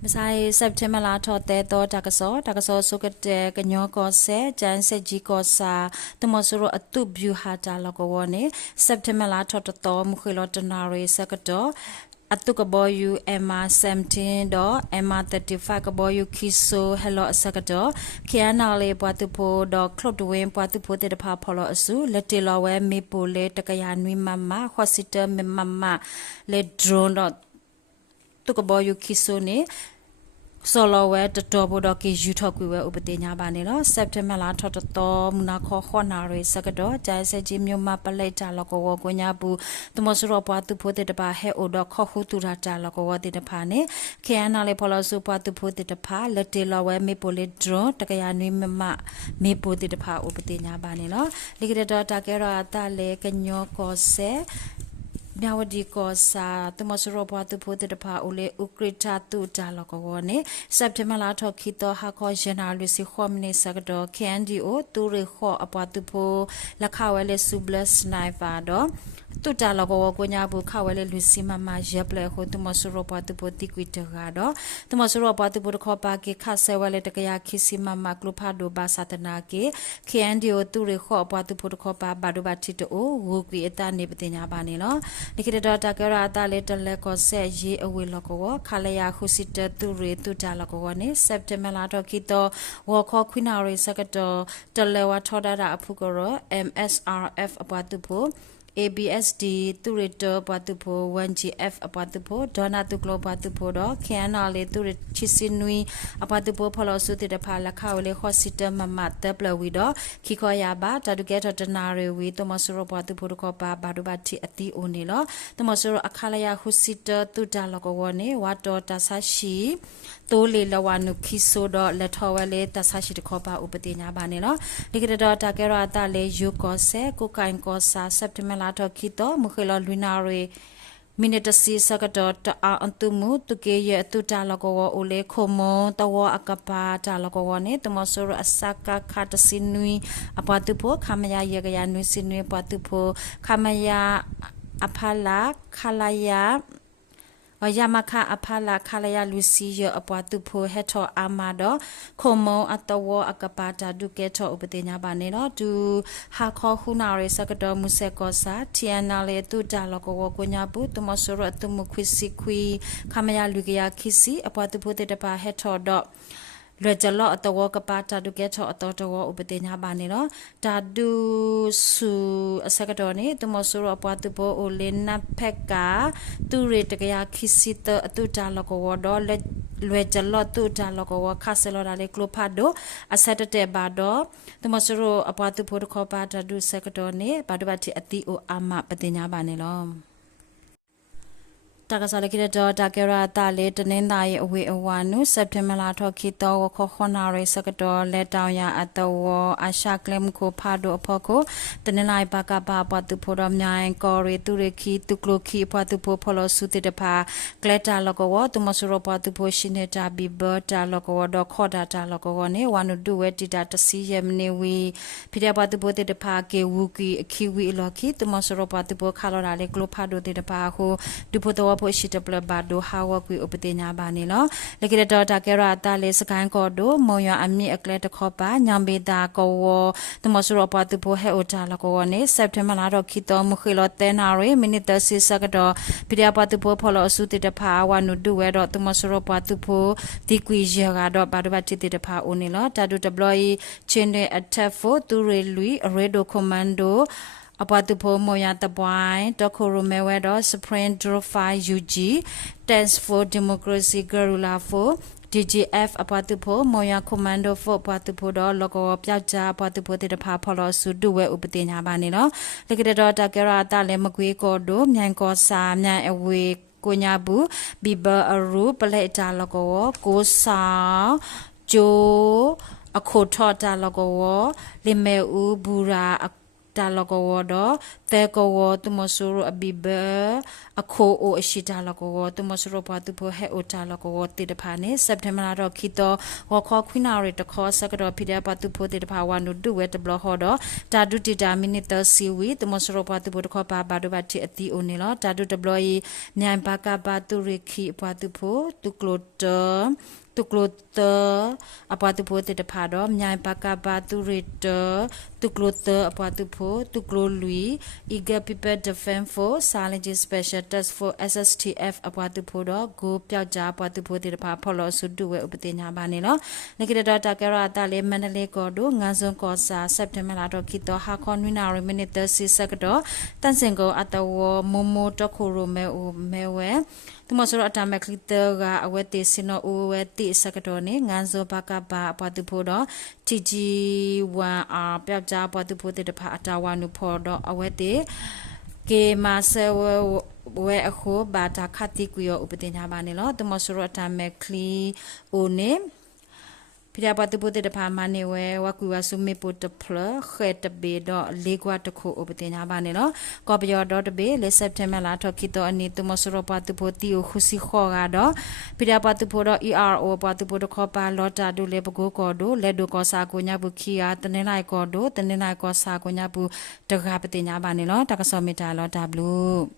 ไม่ใช่เซปเทมเบอร์ลาทอเตโตจากกสอสุกเตกญอกอเซจันเซจีกอซาตมอสุโรอตุบิวฮาจาลกวเนเซปเทมเบอร์ลาทอตโตมุขิลอตนาเรสกโตอตุกบอยูเอมา17ดอเอมา35กบอยูคิโซเฮลโลสกโตเคียนาเลปวตุโพดอคลอดเวนปวตุโพเตตพาพอลอสุเลติลอเวมีปูเลตกยานุมัมมาฮอสิเตมมัมมาเลดรอนดอตุกบอยูคิโซเนโซโลเวตตอบดอกิยูทอกวิเวอุปติญาบานีเนาะเซปเทมเบอร์ลาทอตโตมุนาคอขอนาเรสกดอจายเซจิมิมาปะเลจาลกวกญาบูตมสรปวตุโพเตตปาเฮโอดอขอหุตุราจาลกวติตพาเนเคยนาเลพลสุปวตุโพเตตพาเลเตลเวเมโปเลดรตกยานุมมะเมโปเตตพาอุปติญาบานีเนาะลิกเดตตาเกราตาเลกญอกอเซမြဝဒီကောစာတမစရောဘတ်ဖို့တဲ့ပါဦးလေဥကရတာတူတာလကောနေစက်တမလာထော်ခီတော့ဟာခေါ်ဂျန်နာလူစီခေါမနေစကတော့ကန်ဒီအိုတူရခေါ်အပတူဖို့လက်ခဝဲလေဆူဘလစနိုင်ပါတော့တူတာလကောကိုညာဘူးခဝဲလေလူစီမမရပ်ပလေဟိုတမစရောဘတ်ဖို့တိကွီတကတော့တမစရောဘတ်ဖို့ခေါ်ပါကေခဆဲဝဲလေတကရခီစီမမကလုဖာဒိုဘာသတနာကေကန်ဒီအိုတူရခေါ်အပတူဖို့ခေါ်ပါဘာဒိုဘာတီတိုဝူကီအတနေပတင်ညာပါနေနော်ဒီကရတာကရတာလေတလဲကောဆက်ရေးအဝေလကောခါလယာခုစစ်တတူရီတူတာလကောနေစက်တမ်ဘာလာတော့ကီတော့ဝခေါခွိနာရီစကတော့တလဲဝထောဒတာအဖုကော MSRF အပတူဖို့ABSD တူရတပတူဖို့ 1GF အပတူဖို့ဒေါနာတူကလောပတူဖို့တော့ခန်နာလေတူရချီစင်နွီအပတူဖို့ဖလောစုတဲ့ဖာလခါဝလေခေါ်စစ်တမမတ်တပလဝီတော့ခိခေါ်ရပါတတုကဲထတနာရီဝီတမဆရပတူဖို့တော့ပါဘာဒဘတ်တီအတီအိုနေလောတမဆရအခါလယာခုစစ်တတူတာလကောဝနေဝါတော်တဆရှိတိုးလေလဝနုခိဆိုတော့လက်ထော်ဝဲလေတဆရှိတခေါ်ပါဥပတိညာပါနေလောဒီကရတော့တကဲရတာလေယူကောဆဲကိုကိုင်ကောစာစက်တမလာတော့ခိတော့မခေလလူနာရီမိနစ်စီစကတော့တအန်တုမှုတုကေရတုတာလကောအိုလေခိုမတဝအကပါတာလကောနေတမဆိုရအစကခတ်စင်နွီအပတုဖို့ခမယာရကရနွီစင်နွီပတုဖို့ခမယာအဖလာခလာယာยามคาอภาลาคาลยาลุซีเยอปวตุโพเฮทออามาดอโคมอัตวอกปาตาดุเกทออุปติญาบาเนเนาะดูฮาคอคูนาเรสกดอมุเซกอซาเทียนาเลตุจาลกวกญาบุตุมสรตุมุควิสิควีคามยาลุกยาคิစီอปวตุโพเตตปาเฮทอดอလွယ်ကြလော့အတော်ကပါတာဒုကဲထောအတော်တော်ဥပဒေညာပါနေနော်တာဒုစုအစကတော်နေတမဆူရပွားတူပိုအိုလင်းနဖက်ကတူရတကရခိစီတအတူတာလကောတော့လွယ်ကြလော့တူတာလကောခါဆလော်ဒါလေကလိုဖာဒိုအစတတဲ့ဘာတော့တမဆူရအပွားတူပိုခေါ်ပါတာဒုစကတော်နေဘာဒဘတိအတိအိုအာမပတိညာပါနေလောတကစားလကိတော့တကရတာလေတနင်္သာရီအဝေအဝါနုစက်တင်ဘာလထော်ခီတော့ခခနာရီစကတော့လက်တောင်ရအတော်အရှာကလမ်ကိုဖာဒိုအဖို့ကိုတနင်္လာရီဘကပါပတူဖို့ရမြိုင်ကော်ရီတူရခီတူကလိုခီပတူဖို့ဖလောစုတိတဖာကလက်တာလကောတမဆရပတူဖို့ရှင်နေတာဘီဘတာလကောတော့ခေါ်တာတာလကောနေဝနုဒူဝဲတီတာတစီယမနေဝီဖိရပတူဖို့တိတဖာကေဝူကီအခီဝီလော်ခီတမဆရပတူဖို့ခါလော်ဒါလေကလိုဖာဒိုတိတဖာဟိုဒူဖို့တော့ဖို့ရှိတပလဘာဒိုဟာဝကွေဥပတိညာပါနေလောလကိရတော်တာကေရာတာလေစကန်ကောဒိုမောယအမီအကလက်တခောပါညံဘေတာကောဝတမဆရပတူဖိုဟဲအိုတာလကောနေစက်တမ်ဘာလာတော့ခီတော်မခေလောတဲနာရီမိနစ်တစီစကတော့ပိရပတူဖိုဖလောအစုတိတဖာဝနုဒူဝဲတော့တမဆရပတူဖိုဒီကွီဂျာကတော့ဘာဒဘတိတိတဖာအိုနေလောတာဒူဒပလောယီချင်းတဲ့အထက်ဖို့တူရီလူရေဒိုကွန်မန်ဒိုအပတူဖို့မောရတပွိုင်းတခိုရမဲဝဲတော့ Spring Drofy UG Test for Democracy Guerrilla for DGF အပတူဖို့မောရ Commando for အပတူဖို့တော့လောကပြောက်ကြအပတူဖို့တဲ့ဖာဖော်လို့စုဒုဝဲဥပဒေညာပါနေနော်လကတဲ့တော့တကရတာလည်းမကွေးကောတို့မြိုင်ကောစာမြိုင်အဝေးကိုညာဘူးဘီဘာအရူပလက်တာလောကိုဆောင်ဂျိုအခုထော်တာလောလီမဲဦးဘူရာတ Dalagodo, Tegowo, Tumosuru Abibe, a ko o Shidalago, Tumosuru Patupo, He Otalago, the Pane, September Kito, or call Quinari, the cause Sakado Pida Patupo, the power no do it, the blohodo, Tadu did a minute seaweed, the Mosoro Patupo, the Copa Badubati at the Unila, Tadu the Bloy, Nyampaka Baturiki Patupo, to clothe. Tuklote apatupo te pado nyai paka batu rete tuklote apatupo tuklolui iga pipe defenfo salage special task for SSTF apatupo do go pyaja apatupo te pa pholo sudu we upate nya ba ni lo nikita data kara ta le manale ko do nganson ko sa September la do kito ha konwina re minute si sakdo tansengo atawo momo tokoro me o mewe Tumosoro atameklita awete sino uwete sakatone nganzo baka ba patupodo tiji wa pyapja patupote de pa atawa nu podo awete ke mase we akho bata khati kuyo upatenya ba ne lo tumosoro atamekli one Pida patupote de pa mane we wakuwa sume pot pl khet be do legwa to ko obtenya ba ne lo ko byo do de be le September la to kito ani tumosoro patupoti o khusi kho ga do pida patupodo ERO patupodo ko pa lota do le bgo ko do le do ko sa ko nya bu khia tene nai ko do tene nai ko sa ko nya bu de ga patenya ba ne lo ta ka so meta lo w